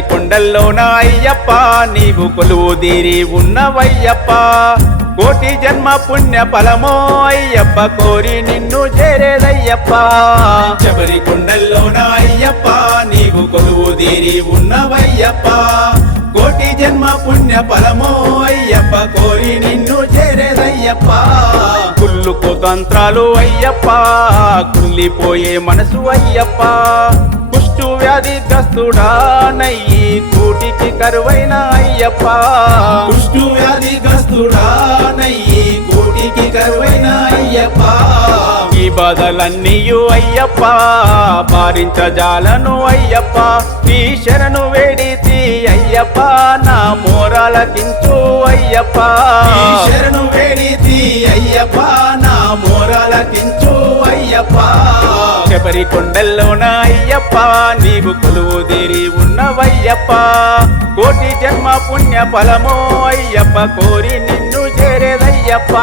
కొండల్లోన అయ్యప్ప నీవు కొలువు తీరి ఉన్నవయ్యప్ప. కోటి జన్మ పుణ్య ఫలమో అయ్యప్ప కోరి నిన్ను చేరేదయ్యప్ప. శబరి కొండల్లోన అయ్యప్ప నీవు కొలువు తీరి ఉన్నవయ్యప్ప. కోటి జన్మ పుణ్య ఫలమో అయ్యప్ప కోరి నిన్ను చేరేదయ్యప్ప. కుళ్ళు అయ్యప్ప కుళ్ళిపోయే మనసు అయ్యప్ప. కుష్టు వ్యాధి గ్రస్తుడా నయ్యి కూటికి కరువైన అయ్యప్ప. కుష్టు వ్యాధి గ్రస్తుడా నయ్యి కూటికి కరువైన అయ్యప్ప. ఈ బాధలన్నీయు అయ్యప్ప పారించజాలను అయ్యప్ప ఈ శరణు వేడితి అయ్యప్ప నా మోరాలకించు అయ్యప్ప. ఈ శరణు వేడితి అయ్యప్ప నా మోరాలకించు అయ్యప్ప. శబరి కొండల్లోన అయ్యప్ప నీవు కొలువు తీరి ఉన్నవయ్యప్ప. కోటి జన్మ పుణ్య ఫలమో అయ్యప్ప కోరి నిన్ను చేరేదయ్యప్ప.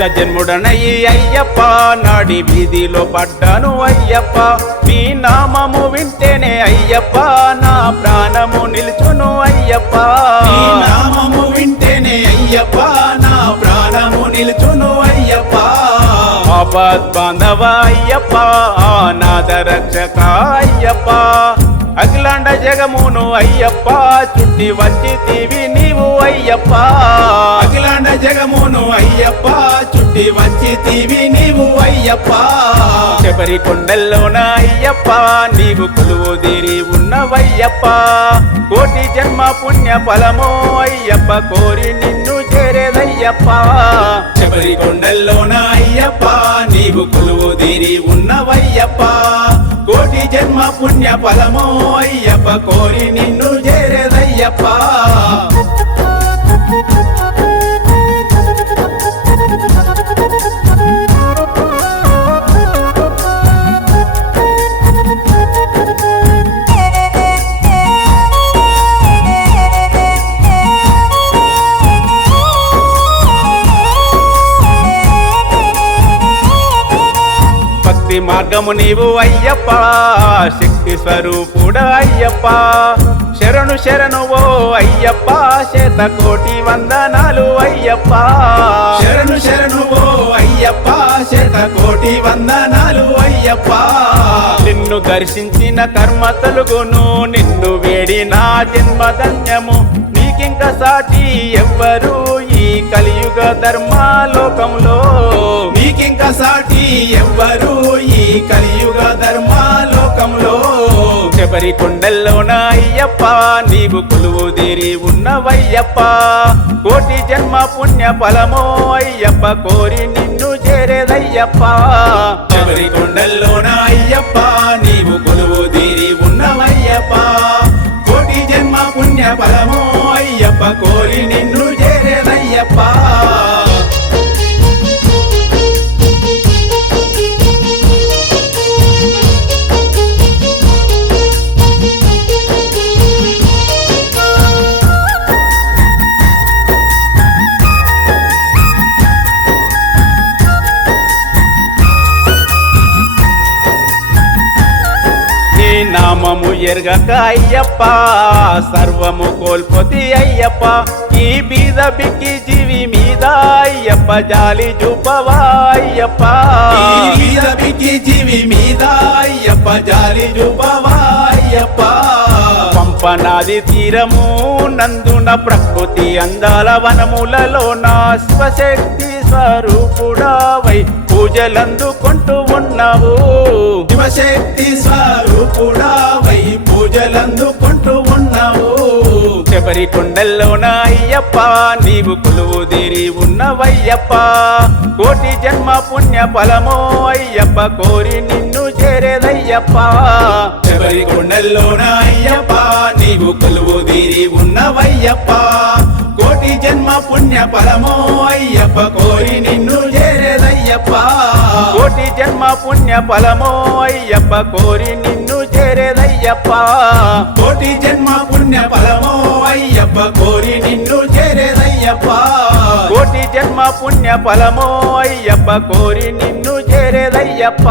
నష్ట జన్ముడనయ్యి అయ్యప్ప నాడి వీధిలో పడ్డాను అయ్యప్ప. మీ నామము వింటేనే అయ్యప్ప నా ప్రాణము నిలుచును అయ్యప్ప. నామము వింటేనే అయ్యప్ప నా ప్రాణము నిలుచును అయ్యప్ప. ఆపద్ బాంధవ అయ్యప్ప ఆనాద రక్షక అయ్యప్ప. అఖిలాండ జగమును అయ్యప్ప చుట్టి వచ్చి తీవి నీవు అయ్యప్ప. అఖిలాండ జగమును అయ్యప్ప చుట్టి వచ్చి తీవి నీవు అయ్యప్ప. శబరి కొండల్లోన అయ్యప్ప నీవు కొలువు తీరి ఉన్నవయ్యప్ప. కోటి జన్మ పుణ్య ఫలమో అయ్యప్ప కోరి నిన్ను చేరేదయ్యప్ప. శబరి కొండల్లోన అయ్యప్ప నీవు కొలువు తీరి ఉన్నవయ్యప్ప. కోటి జన్మ పుణ్య ఫలమో అయ్యప్ప కోరి నిన్ను చేరేదయ్యప్ప. మార్గము నీవు అయ్యప్ప. శక్తి స్వరూపుడ అయ్యప్ప. శరణు శరణు ఓ అయ్యప్ప. శత కోటి వందనాలు అయ్యప్ప. శరణు శరణు ఓ అయ్యప్ప. శత కోటి వందనాలు అయ్యప్ప. నిన్ను దర్శించిన కర్మ తలుగును నిన్ను వేడిన జన్మధన్యము నీకింక సాటి ఎవ్వరు ఈ కలియుగ ధర్మాలోకంలో నీకింక సాటి ఎవ్వరు కలియుగ ధర్మాలోకంలో. శబరి కొండల్లో అయ్యప్ప నీవు కొలువు తీరి ఉన్నవయ్యప్ప. కోటి జన్మ పుణ్య ఫలమో అయ్యప్ప కోరి నిన్ను చేరేదయ్యప్ప. శబరి కొండల్లో అయ్యప్ప నీవు కొలువు తీరి ఉన్నవయ్యప్ప. కోటి జన్మ పుణ్య ఫలమో అయ్యప్ప కోరి నిన్ను చేరేదయ్యప్ప. ఎరగక అయ్యప్ప సర్వము కోల్పోతి అయ్యప్ప. ఈ బీద బిక్కి జీవి మీద అయ్యప్ప జాలి చూపవా అయ్యప్ప. బీద బిక్కి జీవి మీద అయ్యప్ప జాలి చూపవా అయ్యప్ప. పంపనాది తీరము నందున ప్రకృతి అందాల వనములలో నా స్వశక్తి స్వరూపుడావై. పూజలందుకుంటూ ఉన్నావు. శివశక్తి స్వరూపుడావై పూజలందుకుంటూ ఉన్నావు. శబరి కొండల్లోన అయ్యప్ప నీవు కొలువు తీరి ఉన్నవయ్యప్ప. కోటి జన్మ పుణ్య ఫలమో అయ్యప్ప కోరి నిన్ను చేరేదయ్యప్ప. శబరి కొండల్లోన అయ్యప్ప నీవు కొలువు తీరి ఉన్నవయ్యప్ప. కోటి జన్మ పుణ్య ఫలమో అయ్యప్ప కోరి నిన్ను చేరేదయ్యప్ప. కోటి జన్మ పుణ్య ఫలమో అయ్యప్ప కోరి నిన్ను చేరేదయ్యప్ప. కోటి జన్మ పుణ్య ఫలమో అయ్యప్ప కోరి నిన్ను చేరేదయ్యప్ప. కోటి జన్మ పుణ్య ఫలమో అయ్యప్ప కోరి నిన్ను చేరేదయ్యప్ప.